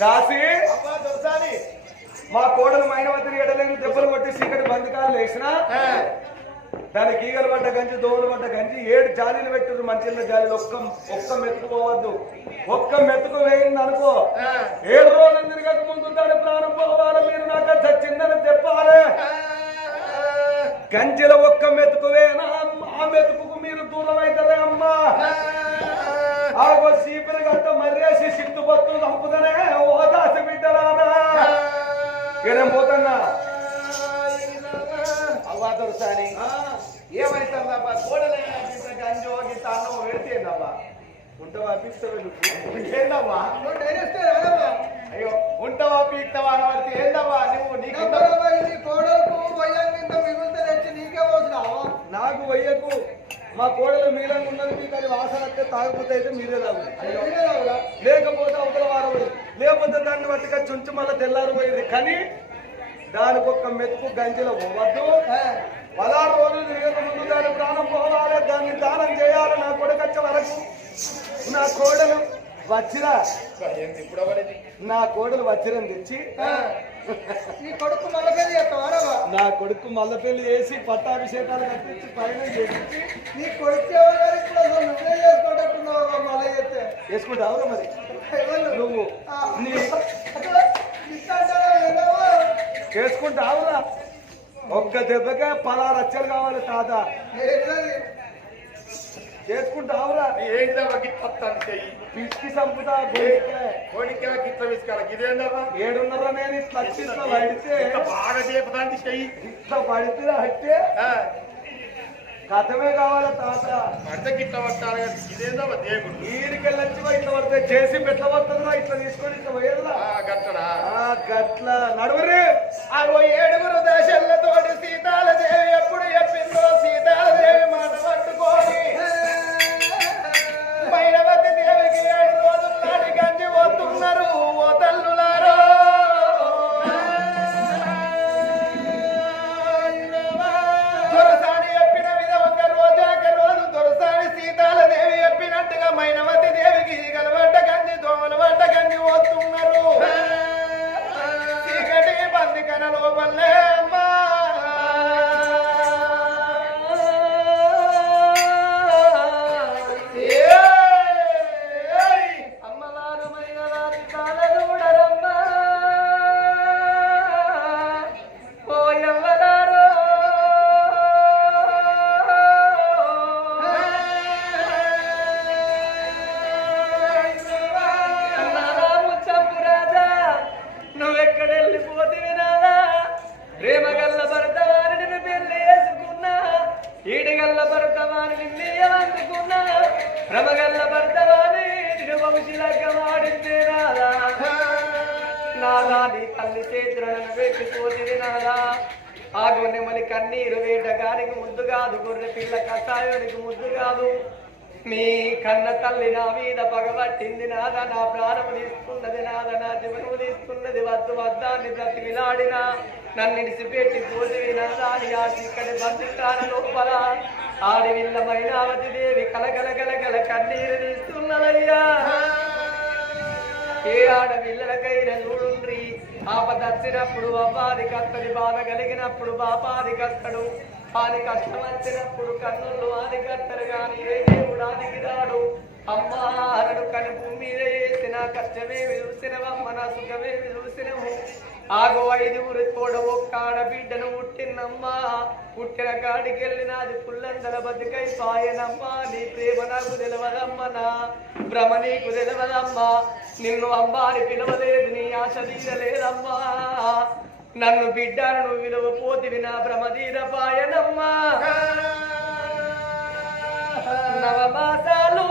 దాసి మా కోడలు మైనవతిని ఎడలేని దెబ్బలు కొట్టి సీకటి బందికాలు వేసిన దానికి ఈగలు పడ్డ గంజి దోమలు పడ్డ గంజి ఏడు జాలీలు పెట్టారు మంచిగా జాలీలు. ఒక్క ఒక్క మెతుకు పోవద్దు. ఒక్క మెతుకు వేయింది అనుకో. ఏడు రోజులు తిరగక ముందు దాని ప్రాణం పోవాలి మీరు నాకు చచ్చిందని చెప్పాలి. గంజిలో ఒక్క మెతుకు వేనా ఆ మెతుకు మీరు దూరం అవుతారే అమ్మా సీపిరి గట్ట మర్రేసి సిద్ధుపత్తు చంపుదనే ఓ దాసి బిడ్డలారా. ఇక నేను పోతున్నా? అవ్వా దొరసాని. ఏమైతుందబ్బా గోడలైనా గంజో గిట్ట అన్నం పెడితేందబ్బా ఉంటావా పిస్తావా నువ్వు ఏందవ్వా అయ్యో ఉంటావా పీక్తావా అని పడితే ఏందవ్వా నువ్వు? నీకు నాకు వయ్యకు. మా కోడలు మీరంగా ఉన్నది మీకు అది వాసన వస్తే తాగకపోతే అయితే మీరే తాగు లేకపోతే అవతల వారం. లేకపోతే దాన్ని పట్టుక చుంచు మళ్ళీ తెల్లారు పోయింది. కానీ దానికి ఒక్క మెతుకు గంజిలో పోవద్దు. పదహారు రోజులు తిరగక ముందు దాని ప్రాణం పోవాలి. దాన్ని దానం చేయాలి. నా కొడుకు వచ్చే వరకు నా కోడలు వచ్చిరా నా కోడలు వచ్చిరని తెచ్చి నీ కొడుకు మళ్ళీ చేస్తావా? నా కొడుకు మల్ల పెళ్ళి చేసి పట్టాభిషేకాలు కట్టించి పైన చేసి నీ కొడుకు ఎవరు ఇప్పుడు అసలు నువ్వే చేసుకోవట్టున్నావు మళ్ళీ చెప్తే వేసుకుంటావురా మరి? నువ్వు? వేసుకుంటావురా ఒక్క దెబ్బకే పదహారు లక్షలు కావాలి తాత? చేసుకుంటావురా గిట్టాను చెయ్యి. పిచ్చి సంపుతా. కోడికా గిట్ల విసుకాల ఏడున్నర నేను ఇట్లా ఇట్లా పడితే బాగా చెయ్యి. ఇట్లా పడితే అంటే. కథమే కావాలి తాత? పడితే గిట్ల పట్టాలి ఇదేందవ్వా దేవుడు? ఈడికెళ్ళొచ్చి ఇట్లా పడితే చేసి పెట్ల పడుతుందా ఇట్లా తీసుకొని ఇట్లా పోయేదా ఆ గట్ల. నడువురి అగో ఏడుగురు దశలతోటి నాదా నీ తల్లి చేతులను పెట్టిపోతివి నాదా. ఆ గొన్నెమలి కన్నీరు వేటగానికి ముద్దు కాదు గొర్రె పిల్ల కషాయానికి ముద్దు కాదు. మీ కన్న తల్లి నా మీద పగబట్టింది నాదా నా ప్రాణము తీసుకున్నది నాదా నా జీవనము తీసుకున్నది వద్దు వద్దాన్ని బ్రతిమిలాడిన. నన్ను ఇడిసిపెట్టి పోతివి నాదా అని ఆ చీకటి బంధిస్తాన లోపల. ఆడి విల్ల మైనావతి దేవి కలగల కలగల కన్నీరు తీస్తున్నదయ్యా. ఏ ఆడపిల్లలకైనా చూడు ఆపద వచ్చినప్పుడు అవ్వాది కత్తడి బాధ కలిగినప్పుడు బాపాది కత్తడు ఆది కష్టం వచ్చినప్పుడు కన్నులు ఆది కత్తరు కానీ ఏ దేవుడు ఆదికి రాడు అమ్మా కని భూమి మీద వేసిన కష్టమేమి చూసినవమ్మ నా సుఖమేమి చూసినవు. ఆగో ఐదుగురు తోడ ఒక్క ఆడబిడ్డను పుట్టినమ్మా పుట్టిన కాడికి వెళ్ళినది పుల్లందల బతికై పాయనమ్మా. నీ ప్రేమ నాకు తెలవదమ్మ నా భ్రమ నీకు తెలవదమ్మా. నిన్ను అమ్మా అని పిలవలేదు నీ ఆశ తీరలేదమ్మా. నన్ను బిడ్డను నువ్వు విలువపోతివి నా భ్రమ తీరపాయనమ్మా నవమాసాలు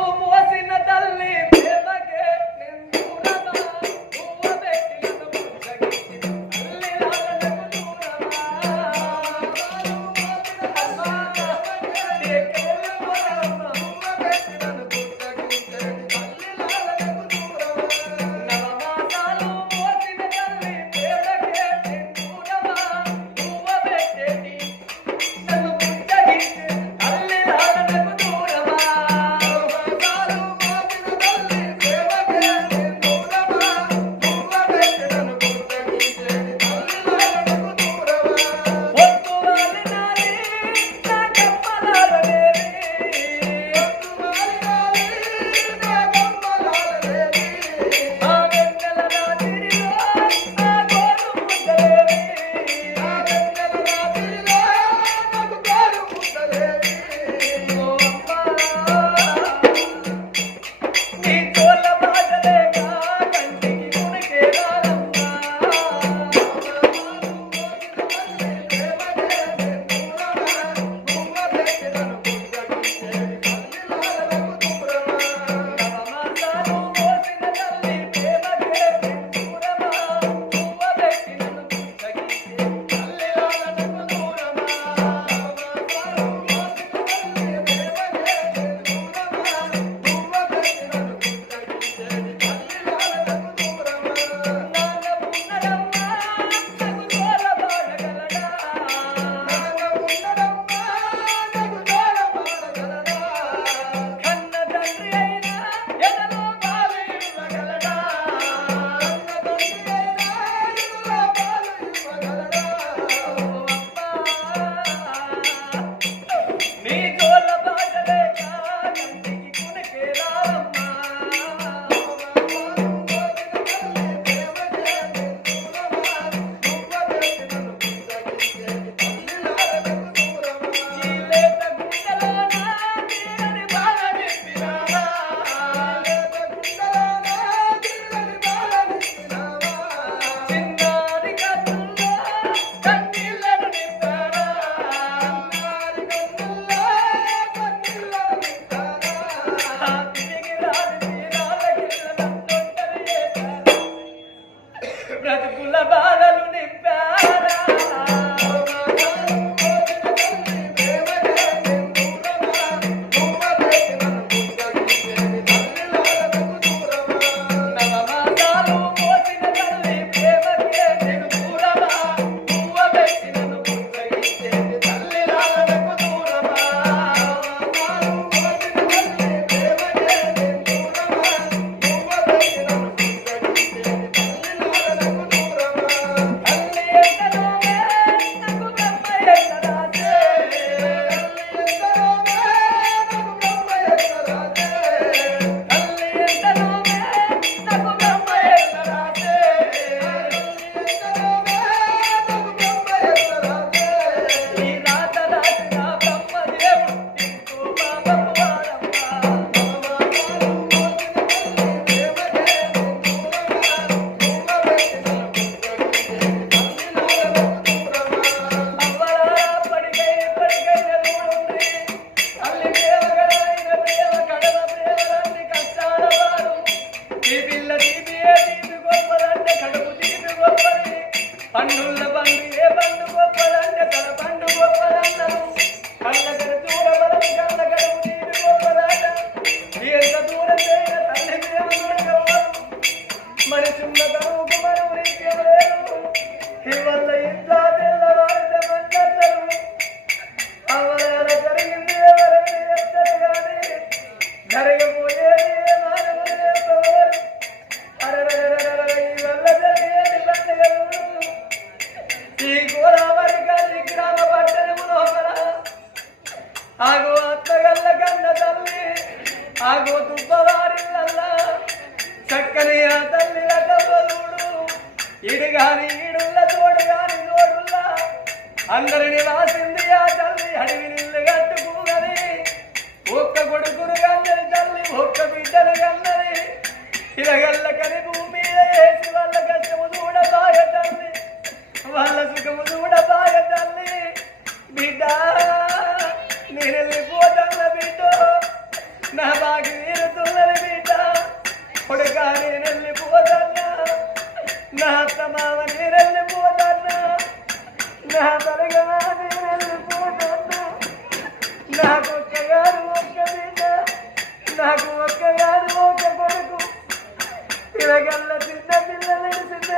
అందరిని రాసింది ఆ తల్లి అడివి నిల్లు కట్టుకున్నది. ఒక్క కొడుకును కన్నది తల్లి ఒక్క బిడ్డలు కన్నది. ఇరగల్ల కని భూమి వాళ్ళ కష్టము చూడబాయ తల్లి. వాళ్ళ సుఖము చూడబాయ తల్లి. బిడ్డ నేను వెళ్ళిపోతాను బిడ్డ నా బాకి తీరుతున్నది బిడ్డ. కొడుక నేను వెళ్ళిపోతాను నా తమ నా తరగదా వెళ్ళిపోతాను నాకు ఒక్క గారు ఒక్క బిడ్డ నాకు ఒక్క గారు కొడుకు. తిరగల్ల చిన్న పిల్లలు చిన్న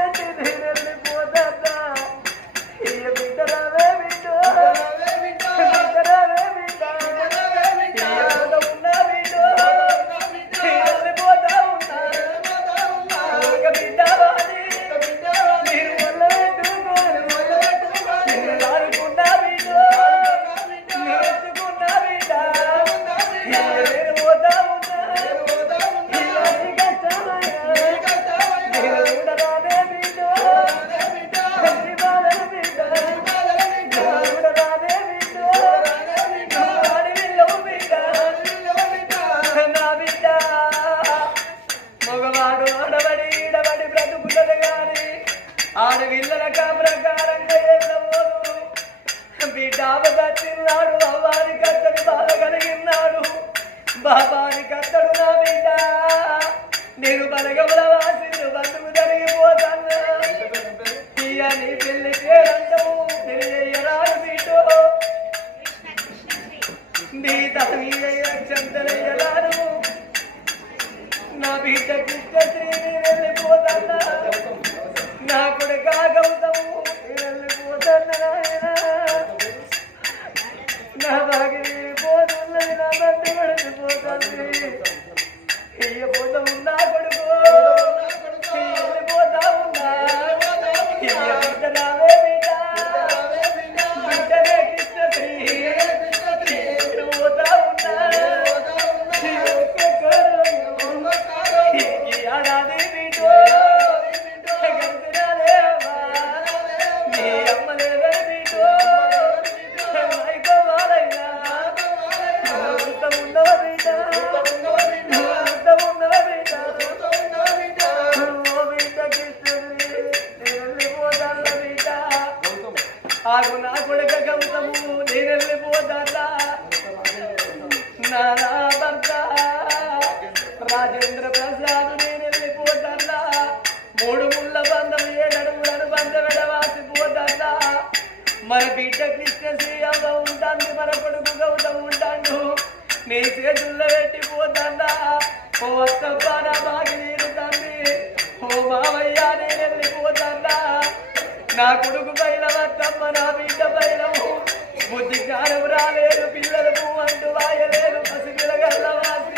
లేదు రాలేదు పిల్లలకు అంటూ వాయలేదు పసిపిల్లగల్ల వాసి.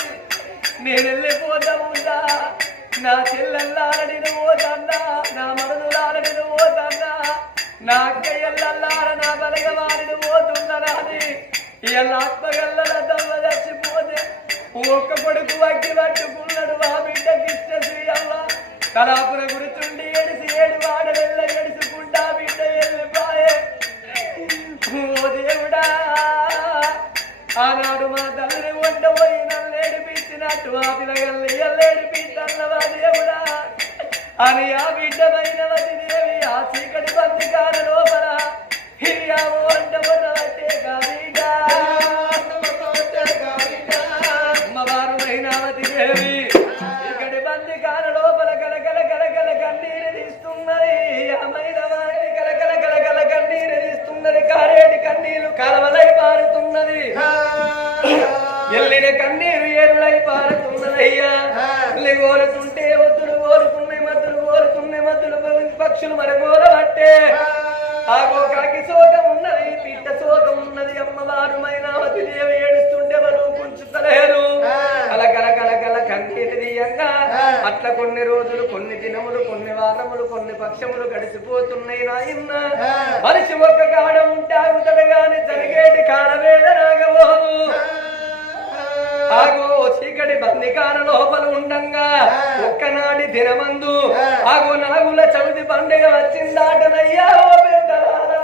నేను వెళ్ళిపోతా ఉందా నా చెల్లెల్లారని పోతాందా నా మరుదులారని పోతాందా నా అక్కయ్యల్లార నా బలగవారిని పోతున్నారని ఇవాళ ఆత్మగల్ల దమ్మ చచ్చిపోతే ఒక్క కొడుకు వగ్గి పట్టుకున్నాడు. మా బిడ్డకి ఇష్ట శ్రీయమ్మ తలాపుర గుర్తుండి ఆనాడు మా తల్లిని వంట పోయి నన్ను ఏడిపించినట్టు ఆ పిల్లగల్ని ఎల్లేడిపించన్నవా దేవుడా. అని ఆ బిడ్డమైన దేవి ఆ చీకటి బందికాల లోపల హిరియావు వంట బొర్రవట్టే కోరుతుంటే వద్దులు కోరుకున్నాయి మద్దులు కోరుకున్నాయి మద్దులు పక్షులు మరి కోరబట్టే ఆగో కాకి శోకం ఉన్నది పిట్ట శోకం ఉన్నది అమ్మవారు మైనావతి దేవి ఏడుస్తుంటే వారు కుంచుతలేరు కలకల కలకల కన్నీటి తీయంగా అట్లా కొన్ని రోజులు కొన్ని దినములు కొన్ని వారములు కొన్ని పక్షములు గడిచిపోతున్నాయి నాయన్న. మనిషి ఒక్క కాడ ఉంటే ఆగుతాడు గాని జరిగేటి కాలవేళ నాగబోదు ఆగో చీకటి బందికాన లోపల ఉండంగా. ఒక్కనాడి దినమందు ఆగో నాగుల చవితి పండుగ వచ్చిందాటనయ్యా ఓ పెద్దలారా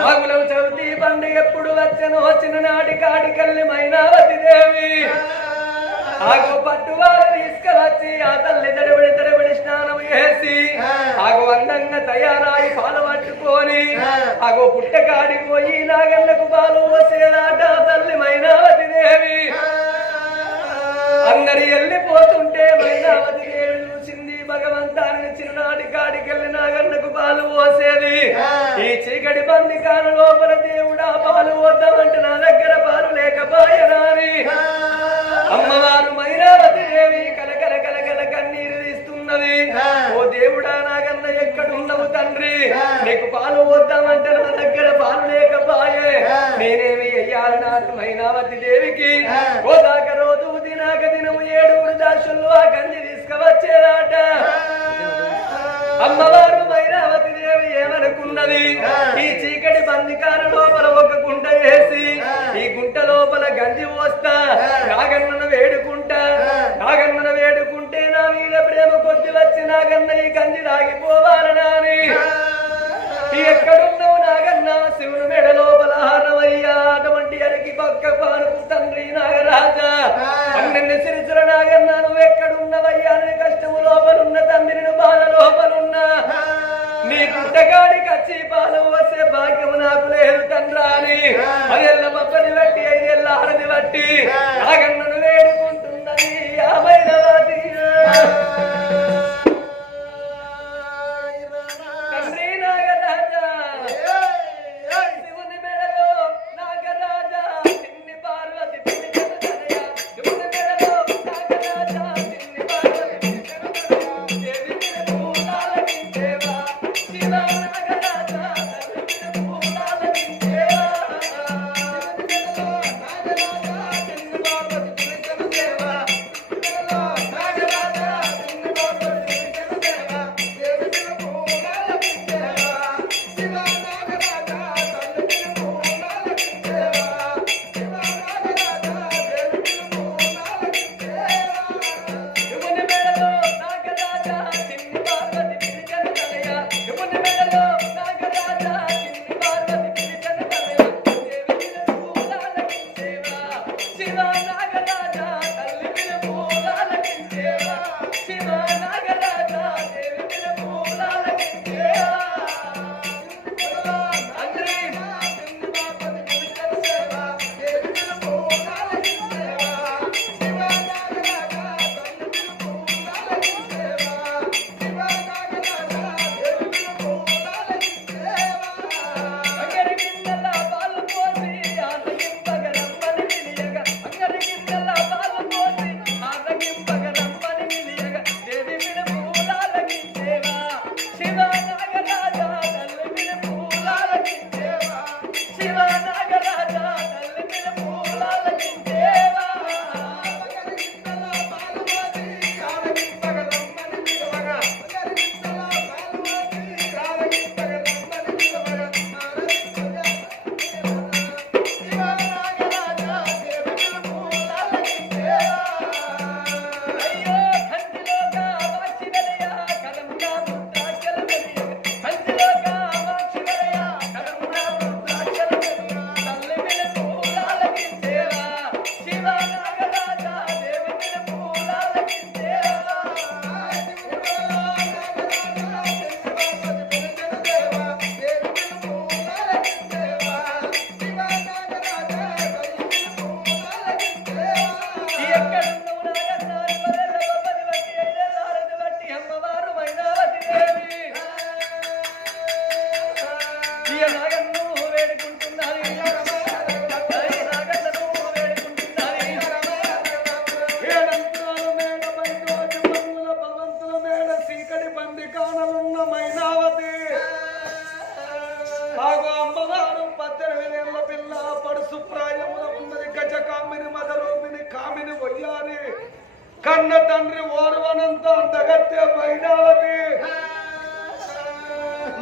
నాగుల చవితి పండుగ ఎప్పుడు వచ్చను వచ్చిన నాటి కాడికల్లి మైనావతి దేవి. ఆగో పట్టువారు అగో పుట్టకాడికి పోయి నాగన్నకు పాలు వచ్చేదాట తల్లి మైనావతి దేవి. అందరి వెళ్ళిపోతుంటే మైనావతి దేవి చూసింది భగవంతాన్ని చిన్ననాటి కాడికి వెళ్ళి నాగన్నకు పాలు పోసేది. ఈ చీకటి బంది కాను లోపల దేవుడా పాలు వద్దామంటే నా దగ్గర పాలు లేకపోయనాని అమ్మ నాగన్న ఎక్కడున్నావు తండ్రి. నీకు పాలు వద్దామంటే నా దగ్గర పాలు లేకపాయే. నేనేమి అయ్యాలి నాకు మైనావతి దేవికి? ఓ దాక రోజు దినాక దినము ఏడుగురు దాసులు ఆ గంజి తీసుకువచ్చేదాట అమ్మవారు మైరావతి దేవి ఏమనుకున్నది? ఈ చీకటి బందికార లోపల ఒక గుంట వేసి ఈ గుంట లోపల గంజి పోస్తా నాగన్నను వేడుకుంటా నాగన్నను వేడుకుంటే నా మీద ప్రేమ కొద్ది వచ్చి నాగన్న ఈ గంజి రాగిపోవాలనాని ఎక్కడున్నావు నాగన్న? శివుని మెడ లోపల హారమయ్యా. అటువంటి అరికి పక్క పానుకు తండ్రి నాగరాజా. పన్నెండు సిరిచుల నాగన్న నువ్వు ఎక్కడున్నవయ్యా నీ కష్టము లోపలున్న తండ్రి నువ్వు బాధ లోపలున్నా. నీ పుట్టగాడికి వచ్చి పాలు వచ్చే భాగ్యము నాకు లేదు తండ్రా. అని అదెల్ల బొబ్బని బట్టి ఐదేళ్ళ ఆరది బట్టి నాగన్నను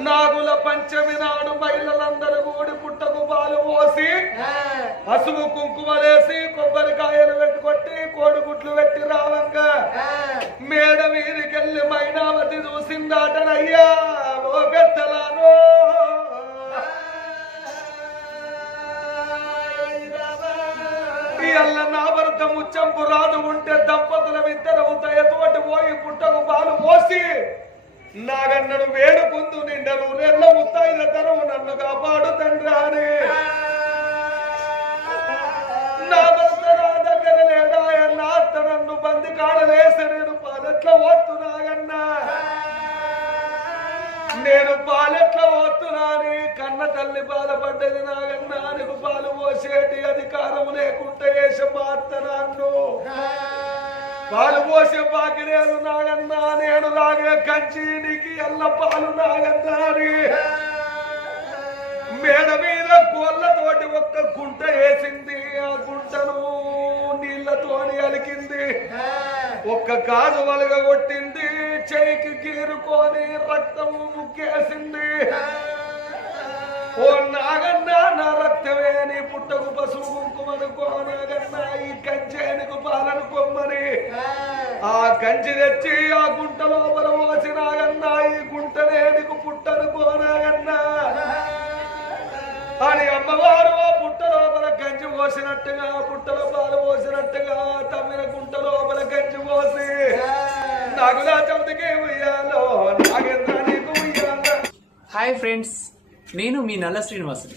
నాగుల పంచమి నాడు మహిళలందరూ కూడి పుట్టకు పాలు పోసి పసుపు కుంకుమలేసి కొబ్బరికాయలు పెట్టుకొట్టి కోడిగుడ్లు పెట్టి రావంగా. మేడ మీదికెళ్ళి మైనావతి చూసిందాటనయ్యా ఓ పెద్దలాను అల్ల నా భర్త ముచ్చంపు రాదు ఉంటే దంపతుల ఇద్దరు ఎటువంటి పోయి పుట్టకు పాలు పోసి నాగన్నను వేడుకుందు నిండను రెల్ల ముత్తాయిల తరము నన్ను కాపాడు తండ్రి అని. నా భర్త నా దగ్గర నా అత్త నన్ను బంది కాడలేసి నేను పాలెట్ల వద్దు నాగన్నా. నేను పాలెట్ల తల్లి బాధపడ్డది నాగన్నా. నీకు పాలు పోసేటి అధికారం లేకుంటే మాత్త నన్ను పాలు పోసే బాకిరేలు నాగన్నా. నేను రాగే కంచి నీకు ఎల్ల పాలు నాగన్నా మేడ మీద కోళ్ళతోటి ఒక్క గుంట వేసింది. ఆ గుంటను నీళ్ళతోని అలికింది. ఒక్క గాజు వలగ కొట్టింది. చేయికి గీరుకొని రక్తము ముక్కేసింది. పుట్టకు పసుపు కుంకుమనుకో నాగన్న ఈ కంచేనుకు పాలను కొమ్మని. ఆ. కంచి తెచ్చి ఆ గుంట లోపల పోసి నాగన్న ఈ గుంటనే నీకు పుట్టనుకో నాగన్న అని అమ్మవారు ఆ పుట్ట లోపల గంజి పోసినట్టుగా పుట్టలో పాలు పోసినట్టుగా తమ్మిన గుంట లోపల గంజి పోసి నాగులా చవితికి ఉయ్యాలో నాగేంద్ర హాయ్ ఫ్రెండ్స్ నేను మీ నల్ల శ్రీనివాసుని.